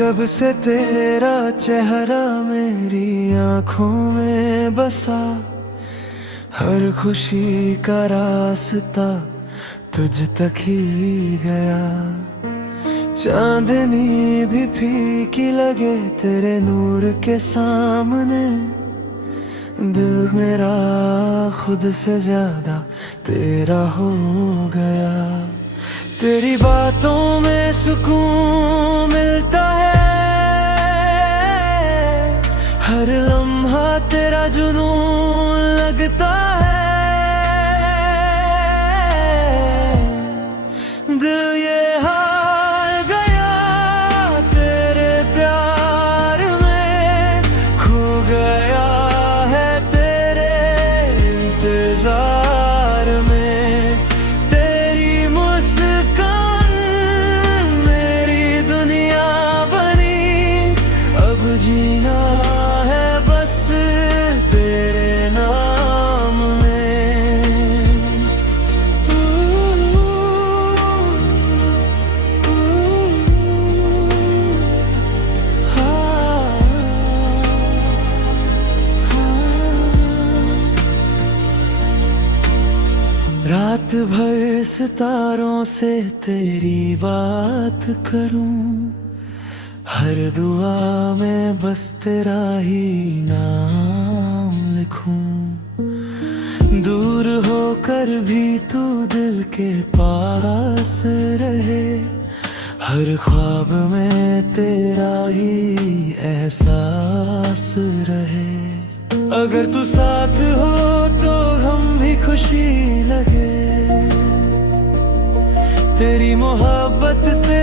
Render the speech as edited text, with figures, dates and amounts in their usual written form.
जब से तेरा चेहरा मेरी आंखों में बसा, हर खुशी का रास्ता तुझ तक ही गया। चांदनी भी फीकी लगे तेरे नूर के सामने, दिल मेरा खुद से ज्यादा तेरा हो गया। तेरी बातों में सुकून मिलता है, हर लम्हा तेरा जुनून लगता है। दिल ये हार गया तेरे प्यार में, खो गया है तेरे इंतजार में। तेरी मुस्कान मेरी दुनिया बनी, अब जीना है बस तेरे नाम में। रात भर सितारों से तेरी बात करूं, हर दुआ में बस तेरा ही नाम लिखूं। दूर होकर भी तू दिल के पास रहे, हर ख्वाब में तेरा ही एहसास रहे। अगर तू साथ हो तो हम भी खुशी लगे, तेरी मोहब्बत से